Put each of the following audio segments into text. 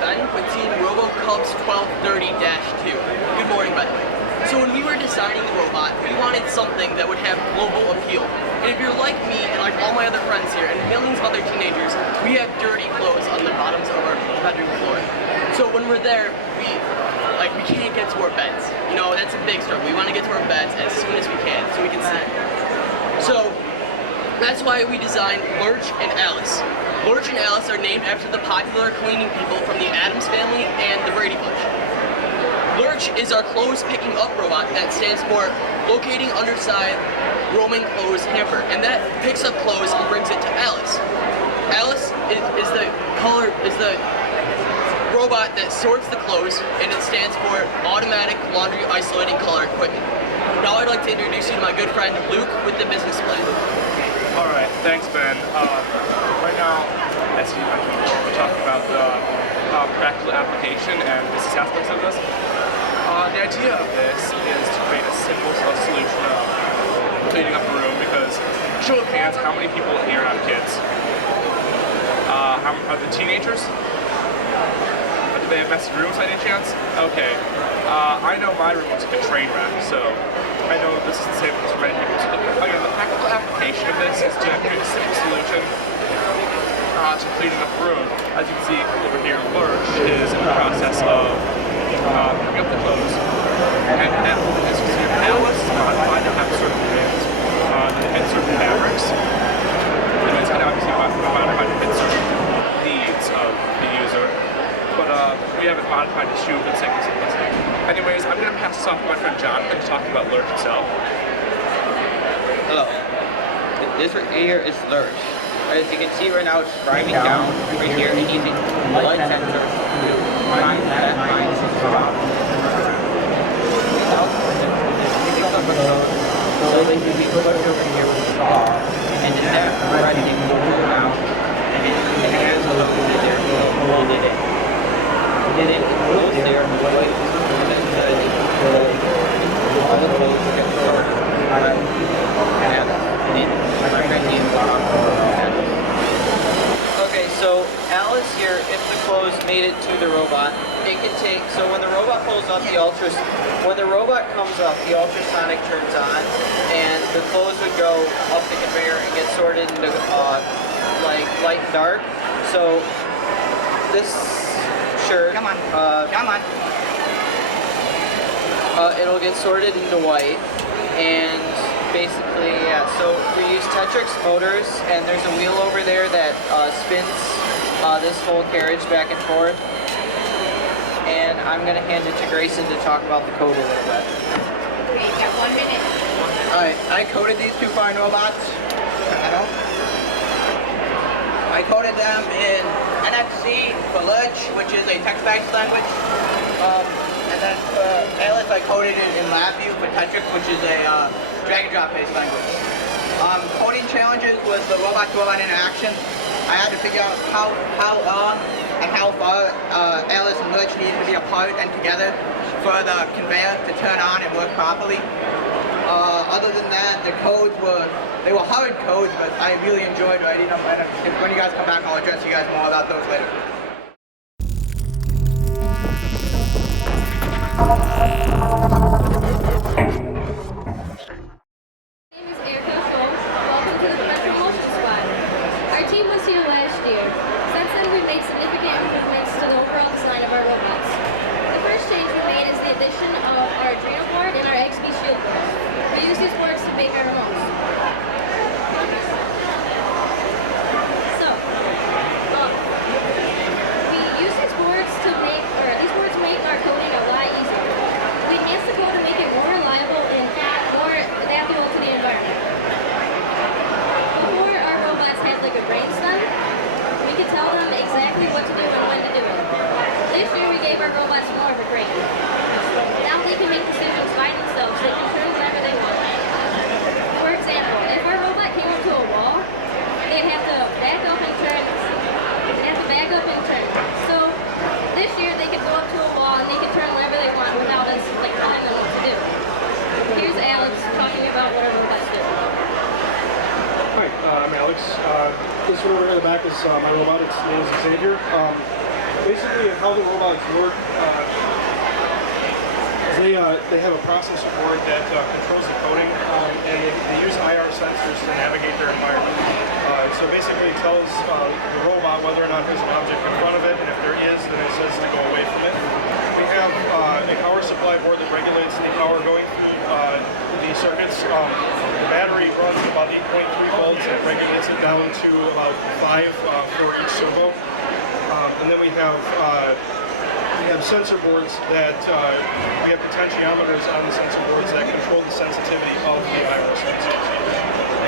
Ben with Team RoboCubs 1230-2. Good morning, by the way. So when we were designing the robot, we wanted something that would have global appeal. And if you're like me and like all my other friends here and millions of other teenagers, we have dirty clothes on the bottoms of our bedroom floor. So when we're there, we can't get to our beds. You know, that's a big struggle. We want to get to our beds as soon as we can so we can sleep. So that's why we designed Lurch and Alice. Lurch and Alice are named after the popular cleaning people from the Addams Family and the Brady Bunch. Lurch is our clothes picking up robot that stands for locating underside roaming clothes hamper, and that picks up clothes and brings it to Alice. Alice is the robot that sorts the clothes, and it stands for automatic laundry isolating color equipment. Now I'd like to introduce you to my good friend Luke with the business plan. Alright, thanks Ben. Right now, as you mentioned before, we're talking about the practical application and business aspects of this. The idea of this is to create a simple solution of cleaning up a room, because show of hands, how many people here have kids? Are the teenagers? Do they have messy rooms by any chance? Okay. I know my room looks like a train wreck, so I know this is the same for many people. So again, the practical application of this is to create a simple solution to cleaning up a room. As you can see over here, Lurch is in the process of picking up the clothes. And as you see, Alice is modified to have certain bins that fit certain fabrics. And it's kind of obviously modified to fit certain needs of the user. But we have it modified to shoe for the sake of simplicity. Anyways, I'm going to pass this off to my friend Jonathan to talk about Lurch itself. Hello. This right here is Lurch. As you can see right now, it's driving down right here and using a light sensor to find that line is wrong. So they can be put over here with the car, and then that red thing will go down, and it has a little bit there, so hold it in. Then it goes there, and the light is says, all the clothes get started. Okay, so Alice here, if the clothes made it to the robot, it can take, so when the robot pulls up when the robot comes up, the ultrasonic turns on, and the clothes would go up the conveyor and get sorted into like light and dark. So this shirt, it'll get sorted into white, and basically, yeah, so we use Tetrix motors, and there's a wheel over there that spins this whole carriage back and forth. And I'm going to hand it to Grayson to talk about the code a little bit. Okay, you got 1 minute. Alright, I coded these two fine robots. I coded them in NFC for Lurch, which is a text-based language. And then for Alice, I coded it in LabVIEW for Tetrix, which is a drag-and-drop based language. Coding challenges was the robot-to-robot interaction. I had to figure out how long and how far Alice and Lurch needed to be apart and together for the conveyor to turn on and work properly. Other than that, the codes were hard codes, but I really enjoyed writing them. And when you guys come back, I'll address you guys more about those later. This one over here in the back is my robot. Its name is Xavier. basically how the robots work is they have a processor board that controls the coding, and they use IR sensors to navigate their environment. So basically it tells the robot whether or not there's an object in front of it, and if there is, then it says to go away from it. We have a power supply board that regulates the power going through the circuits. The battery runs about 8.3 volts and it regulates it down to about 5 for each servo. And then we have sensor boards that we have potentiometers on the sensor boards that control the sensitivity of the IR sensors.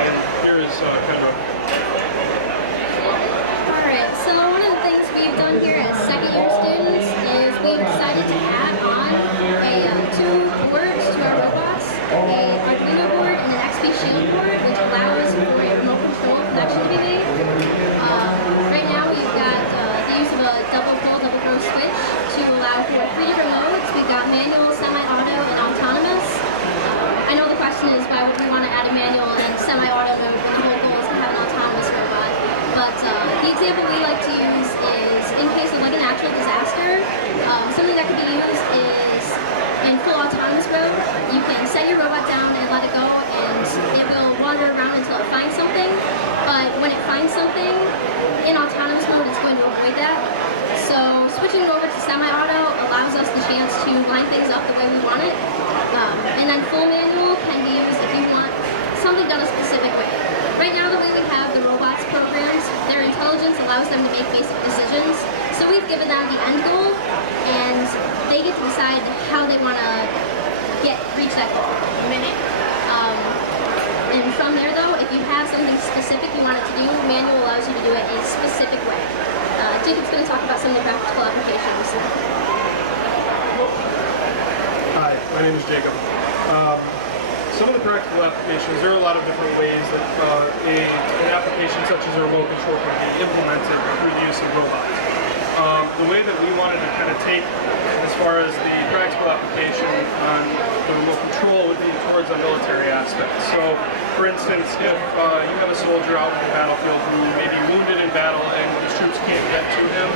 And here is kind of Alright, so one of the things we've done here as second year students is we've decided to add on two boards to our robots, a Arduino board and an XP Shield board, which allows for a remote control connection to be made. Right now we've got the use of a double pole, double throw switch to allow for 3 different modes. We've got manual, semi-auto, and autonomous. I know the question is why would we want to add a manual and semi-auto mode when the whole goal is to have an autonomous robot. But the example we like to use is in case of like a natural disaster, something that could be used is in full autonomous mode. You can set your robot down and let it go, and it will wander around until it finds something. But when it finds something in autonomous mode, it's going to avoid that. So switching over to semi-auto allows us the chance to line things up the way we want it. And then full manual can be used if you want something done a specific way. Right now, the way we have the robots programmed, their intelligence allows them to make basic decisions. So we've given them the end goal, and they get to decide how they want to reach that goal. And from there, though, if you have something specific you want it to do, manual allows you to do it a specific way. Jacob's going to talk about some of the practical applications. Hi, my name is Jacob. Some of the practical applications, there are a lot of different ways that an application such as a remote control can be implemented through the use of robots. The way that we wanted to kind of take as far as the practical application on the remote control would be towards a military aspect. So, for instance, if you have a soldier out in the battlefield who may be wounded in battle and his troops can't get to him,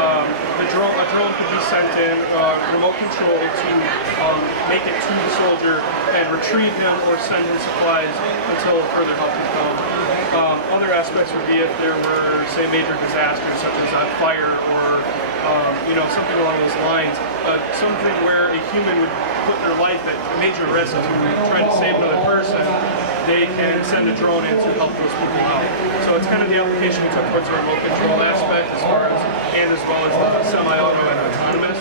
a drone could be sent in, remote control to make it to the soldier and retrieve him or send him supplies until further help can come. Other aspects would be if there were, say, major disasters such as a fire or something along those lines, something where a human would put their life at major risk to try to save another person, they can send a drone in to help those people out. So it's kind of the application we took towards the remote control aspect as well as the semi-auto and autonomous.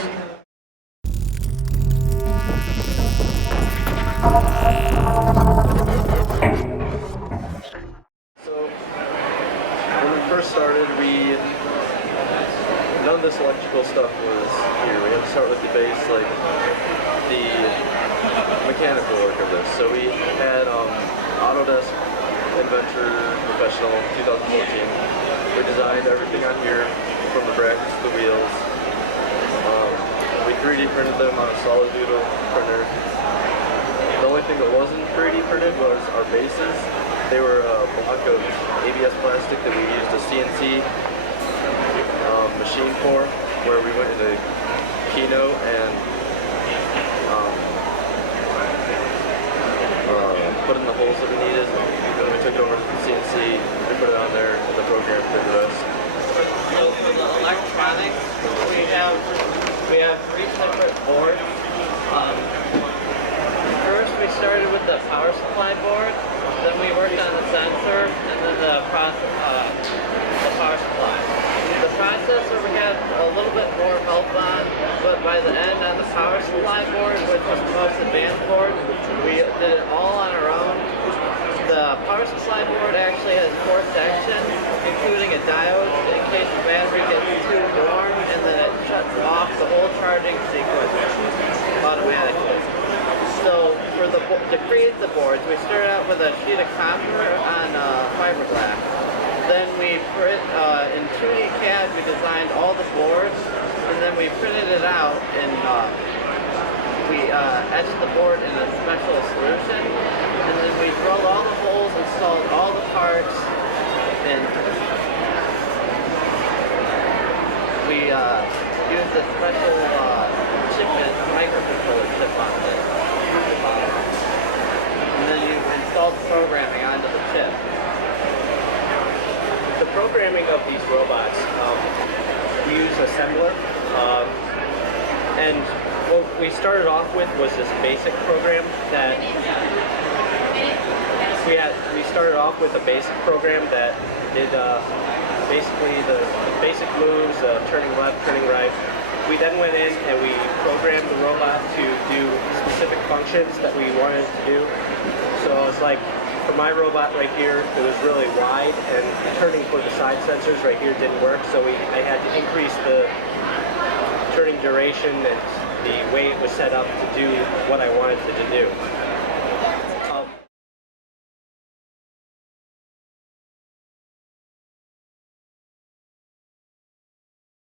So when we first started, none of this electrical stuff was here. We had to start with the base, like the mechanical work of this. So we had Autodesk Inventor Professional 2014. We designed everything on here, from the brackets to the wheels. We 3D printed them on a solid doodle printer. The only thing that wasn't 3D printed was our bases. They were a block of ABS plastic that we used a CNC machine for, where we went into Keynote and put in the holes that we needed. Then we took it over to the CNC, we put it on there, and the program did the rest. So for the electronics, we have 3 separate boards. First we started with the power supply board, then we worked on the sensor, and then the power supply. The processor we had a little bit more help on, but by the end on the power supply board, which was the most advanced board, we did it all on our own. The power supply board actually has 4 sections, including a diode in case the battery gets too warm, and then it shuts off the whole charging sequence automatically. So to create the boards, we started out with a sheet of copper on fiberglass. Then we in 2D CAD we designed all the boards, and then we printed it out and we etched the board in a special solution, and then we drilled all the holes, installed all the parts, and we has a special microcontroller chip on it. And then you install the programming onto the chip. The programming of these robots, we use assembler, and what we started off with was this basic program that we started off with a basic program that did basically the basic moves, turning left, turning right. We then went in and we programmed the robot to do specific functions that we wanted it to do. So it's like, for my robot right here, it was really wide, and turning for the side sensors right here didn't work, so I had to increase the turning duration and the way it was set up to do what I wanted it to do.